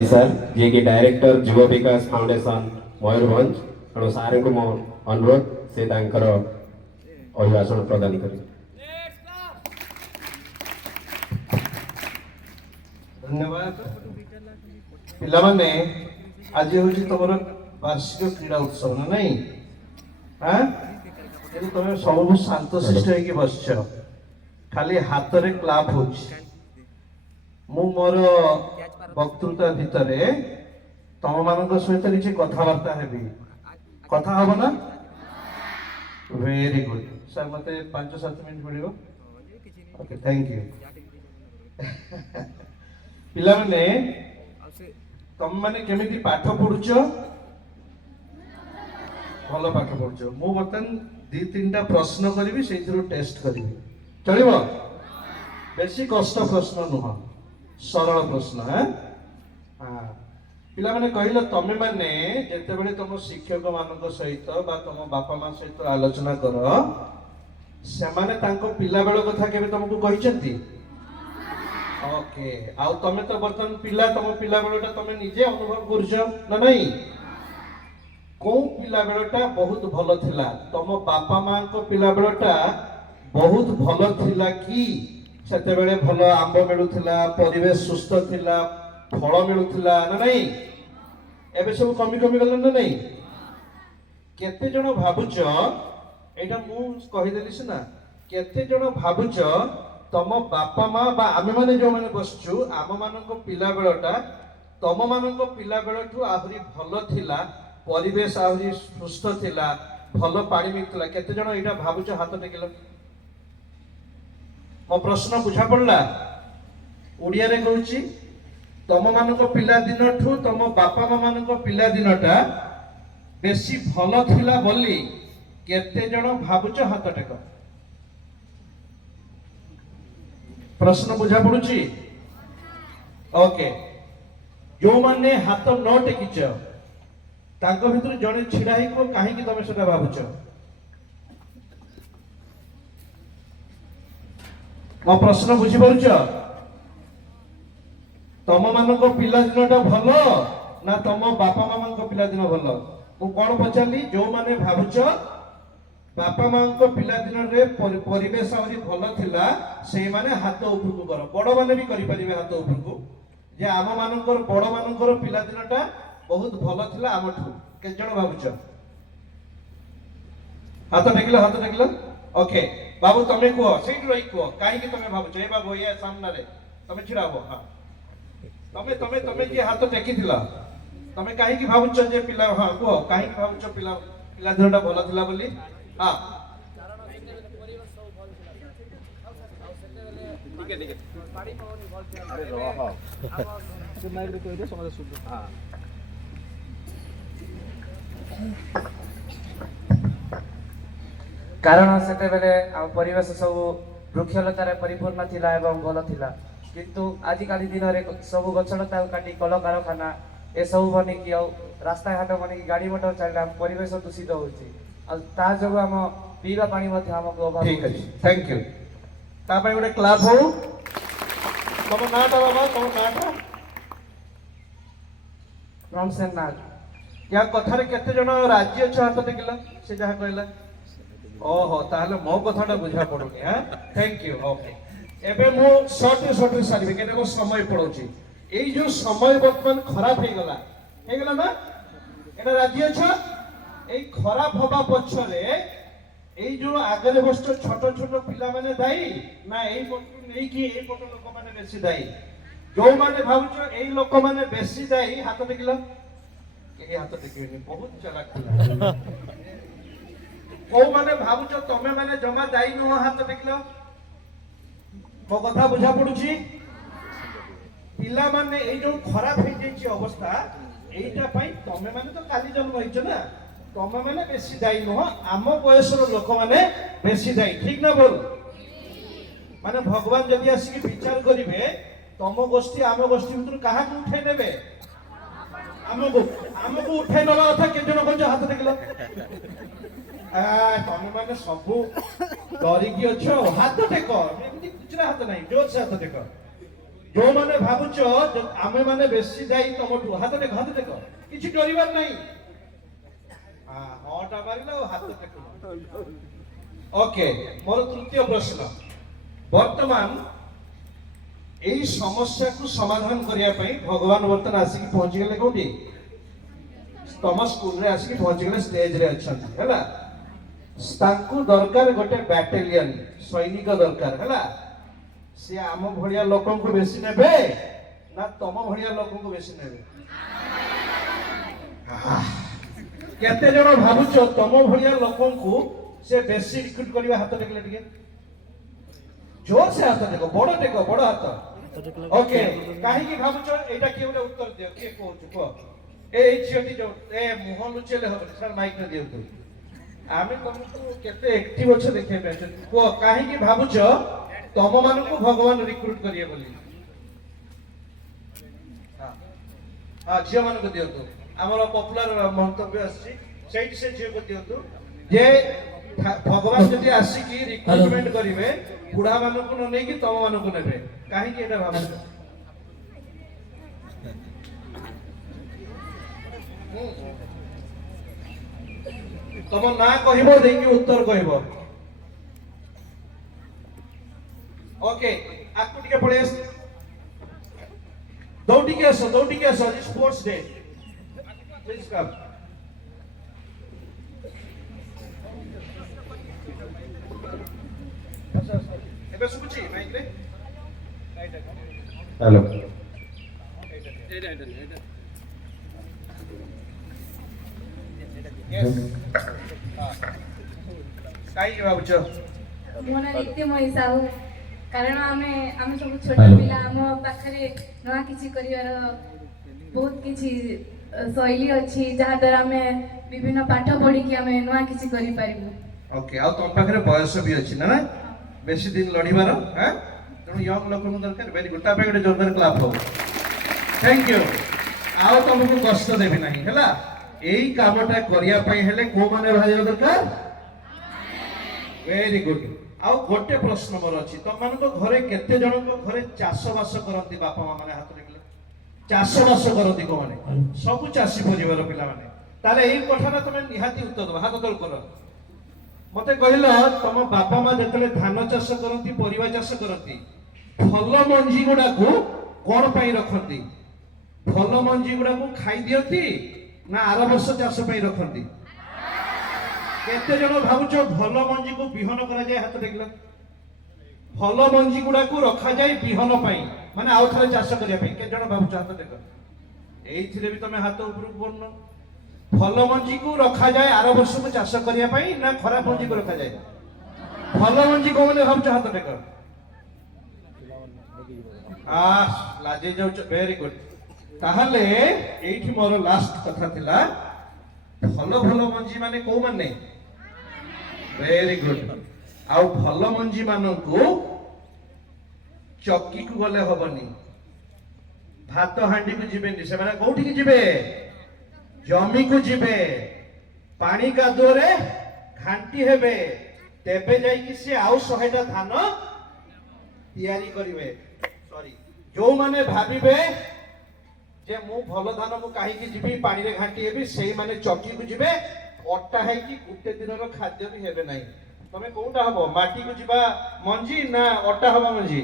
Sir जी की director युव विकास foundation Mayurbhanj तेणु सार को मो अनुरोध से अभिभाषण प्रदान करें। धन्यवाद पिलामाने आज हूँ तुम वार्षिक क्रीड़ा उत्सव ना नहीं हाँ तुम सब शांत शिष्ट होगी बस खाली हाथ में क्लाप हो मोर वक्तृता भितर तुम मान सहित किसी कथबार्ता हेबी कथा हम ना वेरी गुड सर मत 5-7 minute mill okay thank you पिला माने तुम माने केमिति पाठ पढ़ुछ भल पाठ पढ़ुछ मु बर्तन 2-3टा प्रश्न करी से टेस्ट करी चलो बेसी कष्ट प्रश्न नुह सरल प्रश्न हाँ पिला माने कहल तमे माने जेते बेले तुम शिक्षक मान सहित बा तुम बापा माँ सहित आलोचना कर से माने तांको पिला बेल कथा केबे तुमको कहिसेंती ओके आउ तमे तो बर्तन पिला तुम पिला बेलटा तमे निजे अनुभव करछ ना नहीं को पिला बेलटा बहुत भलो थिला तुम बापा माँ को पिला बेलटा बहुत भलो थिला कि सेते बेले भलो आंब मिलुथिला परिवेश सुस्थ थिला फल मिलुथिला ना नहीं एबे सब कमी कमी गल ना नहीं केते जण भाबुच एटा मु कहि देली सिना केते जण भाबुच तम बापा माँ बा आमे माने जो माने बसछु आम मानको पिला बेलटा तम मानको पिला बेलठु आहुरी भलो थिला परिवेश आहुरी सुस्थ थिला भलो पानी मिलुथिला केते जण एटा भाबुच हाथ टेकिलो मो प्रश्न बुझा पड़ला ओडिया रे कहूची तम मानको पिला दिन ठू तम बापा माँ मानको पिला दिनटा बेसी भलो थिला बोली केते जण भाबुच हाथ टेक प्रश्न बुझा पड़ुची ओके जो माने हाथ न टेकिच तांको भितर जणे छिड़ा ही को काहे कि तमे सेटा भाबुच मो प्रश्न बुझी पारुच तम मानको पिला दिनटा भलो ना तम बापा मामा पिला दिन भलो मु कोन पचारली जो माने भाबुच बापा माँ को पिला दिन रे परिवेश आहुरी भल थिला से माने हाथ ऊपर को कर बड़ माने भी करि परिबे हाथ ऊपर को जे आम मानकर बड़ मानकर पिला दिनटा बहुत भल थिला आमठू के जण भाबुच हाथ टेकिलो ओके बाबू तमे को सेठ रही को काहे कि तमे भाबुच ए बाबू ये सामने रे तमे छिड़ा हो हां तमे जे हाथ टेकी थिला तमे काहे कि भाबुच जे पिला हां को काहे कि भाबुच पिला दिनटा भल थिला बोली हां ठीक है पानी पवन भल थिला अरे रह से माइक रे कहि दे समझ सुन हां कारण सेते बेले आ परिवेश सब वृक्षलतार परिपूर्ण थिला एवं भल थिला किंतु आजि काली दिन रे सब गछलता काटी कल कारखाना ए सब बने कि रास्ता घाट बने कि गाड़ी मोटर चलला परिवेश दूषित होछि आ ता जग हम पीवा पानी मध्ये हमको अभाव ठीक है थैंक यू ता पय गोटे क्लास हो तम नाटा बाबा तम नाटा ब्रह्मसेन नाग या कथारे केते जण राज्य छ हाथ टेकिला से जहा कहला ओहो ताहले मो कथाटा बुझा पड़ुनी हां थैंक यू ओके एबे मो शॉर्ट सारिबे केने को समय पड़ोची एई जो समय वर्तमान खराब हे गला ना एटा राज्य छ एई खराब होबा पछरे एई जो आगरे बस छोट पिला माने दाई ना एई पटु नै कि एई पटु लोक माने बेसी दाई जो माने भाबुछ एई लोक माने बेसी दाई हाथ टेकिलो केही हाथ टेकिबेनी बहुत चालाक थिला को माने भाबुछ तमे माने जमा दाई न हाथ टेकिलो मो कथा बुझा पड़ुची पिला माने एई जो खराब हे जेची अवस्था एईटा पई तमे माने तो काली जन्म होइछ ना तमे माने बेसी दाई न आम बयसर लोक माने बेसी दाई ठीक ना बोल माने भगवान जदि आसी विचार करिवे तम गोष्ठी आम गोष्ठी भितर काहा को उठै नेबे हमको उठै नला कथा के जन कोन हाथ टेकिलो तमे माने सब डरी की अछो हाथ टेक एमती कुछ हाथ नहीं जोर से हाथ टेक जो माने भाबुच आमे माने बेसी दायी तमठू हाथ देख किछि डरिबार नहीं हां हटा मारिला हाथ देखो ओके मोर तृतीय प्रश्न वर्तमान एई समस्या को समाधान करिया पई भगवान वर्तमान आसी पहुंची गेले कोठी तम स्कूल रे आसी पहुंची गेले स्टेज रे अछन हैला तांकु दरकार गोटे बैटालियन सैनिक दरकार हैला से आम भड़िया लोकन को बेसी नेबे ना तम भड़िया लोकन को बेसी नेबे केते जण भाबुछ तम भड़िया लोकन को से बेसी रिक्रूट करबा हाथ टेकले टिके जोर से हाथ टेको बड़ हाथ ओके काहे की भाबुछ एटा के बोले उत्तर दियो के कहू को ए छियटी जो ए मुह लुचेले हबे सर माइक न दियो तू आमे तुमको केते एक्टिव छ देखे बेच को काहे की भाबुछ तम मान को भगवान रिक्रूट करिए बोली हां झियो मान को दियो तू हमर पॉपुलर मंतव्य आसी सेठी से झियो को दियो तू जे भगवान जदि आसी की रिक्रूटमेंट करिवे बुढ़ा मान को न नै कि तम मान को नेबे काहे की एटा भाबुछ तम ना कहिबो देकी उत्तर कहिबो ओके आपको टिके पड़े दौड़ी के आसो स्पोर्ट्स डे प्लीज कम एबे सुबुची माइक रे हेलो यस काई भाबुछ ମୋ ନାଁ ରୀତିମୟୀ ସାହୁ କାରଣ ଆମେ ସବୁ ଛୋଟ ପିଲା ଆମ ପାଖରେ ନୂଆ କିଛି କରିବାର ବହୁତ କିଛି ଶୈଳୀ ଅଛି ଯାହା ଦ୍ୱାରା ଆମେ ବିଭିନ୍ନ ପାଠ ପଢିକି ଆମେ ନୂଆ କିଛି କରିପାରିବୁ ओके आ तुम पाखरे बयस भी अछि ना बेसी दिन लड़ीबार हां तेणु यंग लोक दरकार वेरी गुड तापे गोटे जोरदार क्लाप हो थैंक यू आओ तुमको कष्ट देबी नहीं हैला एई कामटा करिया पई हेले को माने भाई दरकार वेरी गुड आ गोटे प्रश्न मोर अछि तुम मान को घरे केते जण को घरे चाष बास करंती बापा मां माने हाथ देखले चाष बास करंती को माने सब चासी परिवार पिला माने ताले एई कथाना तुम निहाती उत्तर दो हाथ तल करो मते कहिलो तम बापा मां जतले धान चाष करंती परिवा चाष करंती फल मंजी गुडा को कोन पई रखंती फल मंजी गुडा को खाई दियंती ना आर वर्ष चाष पई रखंती केते जण भाबुछ फल मंजी को बिहन करा जाय हाथ देखला फल मंजी गुडा को रखा जाय बिहन पई माने आउ थरे चाष करिया पई के जण भाबुछ हाथ देख एइथिरे भी तमे हाथ ऊपर बोलनो फल मंजी को रखा जाए आर वर्ष को चाष करिया पई ना खराब मंजी को रखा जाए फल मंजी को माने भाबुछ हाथ देख लाजे जाउ वेरी गुड ताहले एइठी मोर लास्ट कथा थिला फल फल मंजी माने को माने वेरी गुड आउ फल मंजी मानकू चक्की को गले हबनी भात हांडी को जिबेनी से माने कोठी की जिबे जमी को जिबे पानी कादुरे घांटी हेबे तेबे जाई कि से आउ 100टा धान तैयारी करिवे सॉरी जो माने भाबिबे जे मु भल धान मु काहे की जिबी पानी रे घांटी हेबी सेही माने चक्की को जिबे अट्टा है कि गुटे दिन रो खाद्य भी हेबे नाही तमे कोउटा हबो माटी को जिबा मंजी ना अट्टा हबा मंजी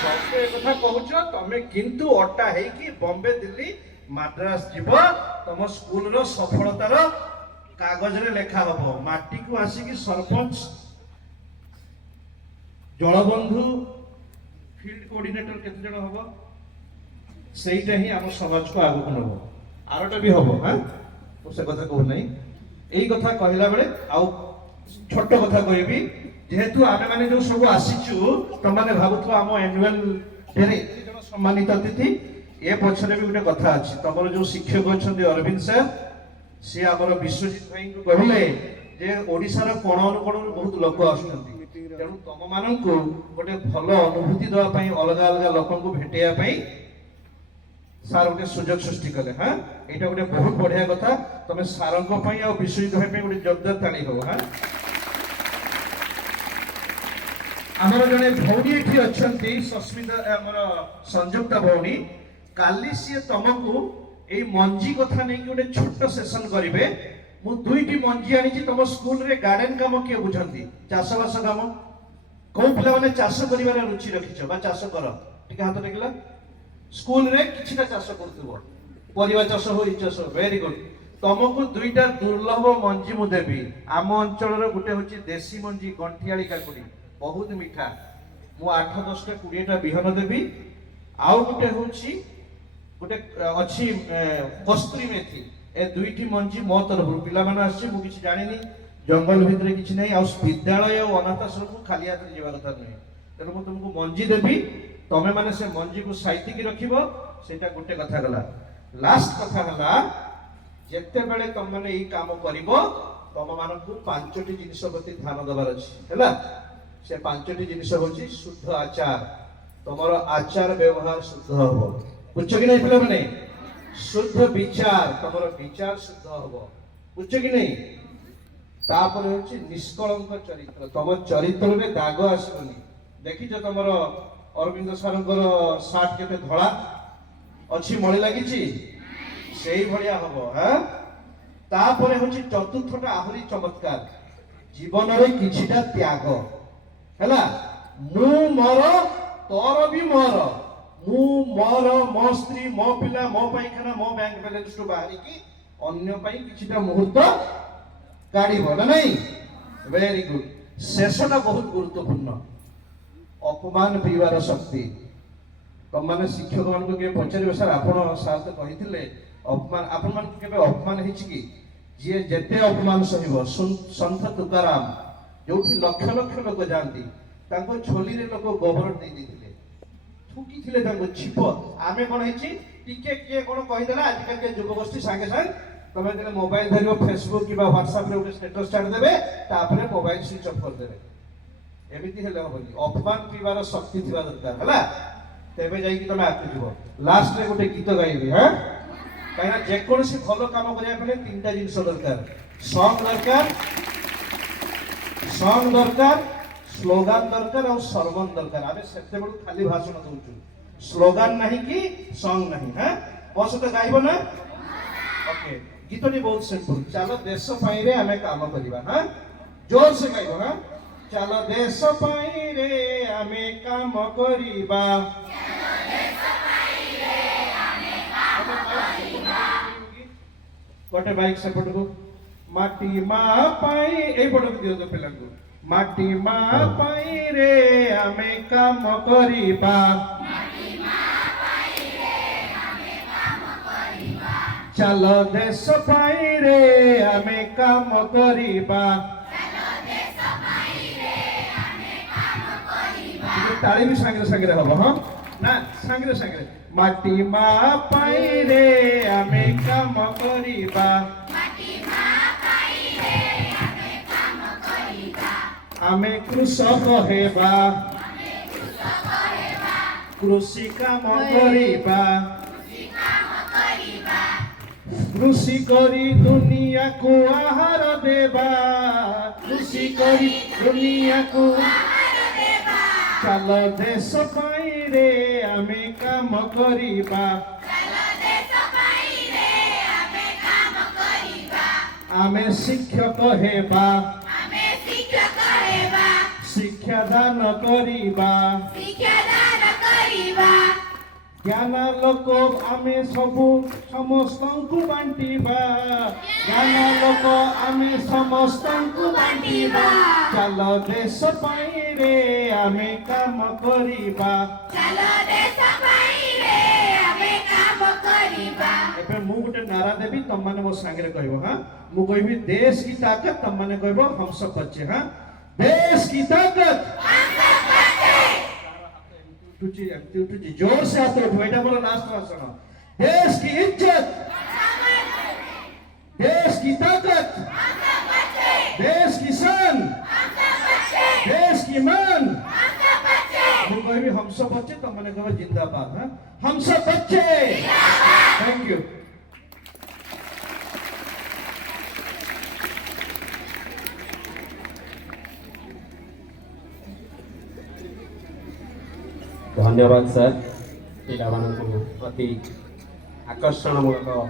सबे कथा कहउछ तमे किंतु अट्टा है कि बॉम्बे दिल्ली मद्रास जीव तुम स्कूल रो सफलतार कागज रे लेखा हबो माटी को आसी कि सरपंच जलबंधु फील्ड कोऑर्डिनेटर केते जण हबो सेइटा ही हम समाज को आगु को नबो आरोटा भी हबो हां तो से कथा कहू नहीं एई कथा कहिला बेले आ छोट कथा कहबी जेहेतु आमे माने जो सब आसीचु तुम माने भाबुथो हम एनुअल डे रे जण सम्मानित अतिथि ए पछरे भी गोटे कथा अछि तमर जो शिक्षक अछंती अरविंद सर से हमर विश्वजीत भाई को कहले जे ओडिसा रो कोण अनुकोण बहुत लोक आछंती तेणु तम मानकू गोटे भल अनुभूति देवा पई अलग अलग लोकन को भेटेया पई सार गोटे सुजोग सृष्टि कले हां एटा गोटे बहुत बढ़िया कथा तमे सारंग पई आ विश्वजीत भाई पई गोटे जोरदार ताली हो हां ଆମର ଜଣେ ଭଉଣୀ ଏଠି ଅଛନ୍ତି ସସ୍ମିତା ଆମର ସଂଯୁକ୍ତା ଭଉଣୀ କାଲି ସିଏ ତମକୁ ଏଇ ମଞ୍ଜି କଥା ନେଇକି ଗୋଟେ ଛୋଟ ସେସନ କରିବେ ମୁଁ ଦୁଇଟି ମଞ୍ଜି ଆଣିଛି ତମ ସ୍କୁଲରେ ଗାର୍ଡେନ କାମ କିଏ ବୁଝନ୍ତି ଚାଷବାସ କାମ କୋଉ ପିଲାମାନେ ଚାଷ କରିବାରେ ରୁଚି ରଖିଛ ବା ଚାଷ କର ଟିକେ ହାତ ଟେକିଲା ସ୍କୁଲରେ କିଛିଟା ଚାଷ କରୁଥିବ ପରିବା ଚାଷ ହଉ ଇ ଚାଷ ଭେରି ଗୁଡ ତମକୁ ଦୁଇଟା ଦୁର୍ଲଭ ମଞ୍ଜି ମୁଁ ଦେବି ଆମ ଅଞ୍ଚଳର ଗୋଟେ ହଉଛି ଦେଶୀ ମଞ୍ଜି ଗଣ୍ଠିଆଳି କାକୁଡି ବହୁତ ମିଠା ମୁଁ 8-10ଟା 20ଟା ବିହନ ଦେବି ଆଉ ଗୋଟେ ହଉଛି ଗୋଟେ ଅଛି କସ୍ତୁରୀ ମେଥି ଏ ଦୁଇଟି ମଞ୍ଜି ମୋ ତରଫରୁ ପିଲାମାନେ ଆସିଛି ମୁଁ କିଛି ଜାଣିନି ଜଙ୍ଗଲ ଭିତରେ କିଛି ନାହିଁ ଆଉ ବିଦ୍ୟାଳୟ ଆଉ ଅନାଥ ଆଶ୍ରମକୁ ଖାଲି ହାତରେ ଯିବା କଥା ନୁହେଁ ତେଣୁ ମୁଁ ତୁମକୁ ମଞ୍ଜି ଦେବି ତମେ ମାନେ ସେ ମଞ୍ଜିକୁ ସାଇତିକି ରଖିବ ସେଇଟା ଗୋଟେ କଥା ଗଲା ଲାଷ୍ଟ କଥା ହେଲା ଯେତେବେଳେ ତମେ ମାନେ ଏଇ କାମ କରିବ ତମ ମାନଙ୍କୁ 5ଟି ଜିନିଷ ପ୍ରତି ଧ୍ୟାନ ଦେବାର ଅଛି ହେଲା ସେ 5ଟି ଜିନିଷ ହଉଛି ଶୁଦ୍ଧ ଆଚାର ତମର ଆଚାର ବ୍ୟବହାର ଶୁଦ୍ଧ ହବ ବୁଝଛ କି ନାହିଁ ପିଲାମାନେ शुद्ध विचार तमर विचार शुद्ध हब बुझ कि नहीं तापर होची निष्कलंक चरित्र तम चरित्र में दाग आसबनी देखिछ तमर अरविंद सारंकर सार्ट केते धळा अछि मळी लागिछि सेही भलिया हबो हां तापर होची चतुर्थटा आहुरी चमत्कार जीवन रे किछिटा त्याग हैला मु मोर तोर भी मोर मु मोर मो स्त्री मो पिला मो पाइखाना मो बैंक बैलेंस टू बाहरी की अन्य पाई किछिटा मुहूर्त काढिबो ना नहीं वेरी गुड शेषटा बहुत गुरुत्वपूर्ण अपमान परिवार शक्ति तुम माने शिक्षक मान को के पचारिबो सर आपण सार तो कहिथिले अपमान आपण मान केबे अपमान हिछि की जे जेते अपमान सहिबो संत तुकाराम जोठी लक्ष लक्ष लोक जानती तांको छोली रे लोक गोबर दे दिथिले ठुकी थिले तांको छिप आमे कोन हिछि टिके के कोन कहि देला आज के युग गोष्ठी संगे संग तमे जने मोबाइल धरियो फेसबुक किबा व्हाट्सएप रे उठे स्टेटस छाड़ देबे तापरे मोबाइल स्विच ऑफ कर देबे एमिति हेले होबनी अपमान पिबार शक्ति थिबा दरकार हला तेबे जाई कि तमे आके जीवो लास्ट रे गोटे गीत गाइबी हां काइना जे कोनसी भलो काम करिया पले तीनटा जिनिस दरकार सॉन्ग दरकार स्लोगान दरकार और सरमन दरकार आमे सेते बडू खाली भाषण दउछु स्लोगान नहीं कि सॉन्ग नहीं हां बस तो गाइबो ना ओके गीतटी बहुत सिंपल चलो देश पाई रे आमे काम करिबा हां जोर से गाइबो हां चलो देश पाई रे आमे काम करिबा चलो देश पाई रे आमे काम करिबा कोटे बाइक सपोर्ट को माटी मा पाई ए पटो दियो तो पिला को माटी मा पाई रे आमे काम करिबा माटी मा पाई रे आमे काम करिबा चलो देश पाई रे आमे काम करिबा चलो देश पाई रे आमे काम करिबा ताली भी संगे संगे हबो हां ना संगे संगे माटी मा पाई रे आमे काम करिबा माटी मा पाई रे आमे काम करिबा आमे कृषक हेबा कृषि काम करिबा कृषि करी दुनिया को आहार देबा कृषि करी दुनिया को आहार देबा चलो देश पाई रे आमे काम करिबा चलो देश पाई रे आमे काम करिबा आमे शिक्षक हेबा शिक्षा दान करिबा ज्ञान लोक आमे सबु समस्तंकु बांटीबा ज्ञान लोक आमे समस्तंकु बांटीबा चलो देश पाई रे आमे काम करिबा चलो देश पाई रे आमे काम करिबा एबे मु गुटे नारा देबी तम माने मो संगे रे कहबो हां मु कहबी देश की ताकत तम माने कहबो हम सब बच्चे हां देश की ताकत हम सब बच्चे टुची जोर से हाथ उठो एटा बोलो लास्ट भाषण देश की इज्जत देश की ताकत हम सब बच्चे देश की शान हम सब बच्चे देश की मान हम सब बच्चे मु कहबी हम सब बच्चे तम माने कहबो जिंदाबाद हां हम सब बच्चे जिंदाबाद थैंक यू ଧନ୍ୟବାଦ ସାର୍ ପିଲାମାନଙ୍କୁ ଅତି ଆକର୍ଷଣମୂଳକ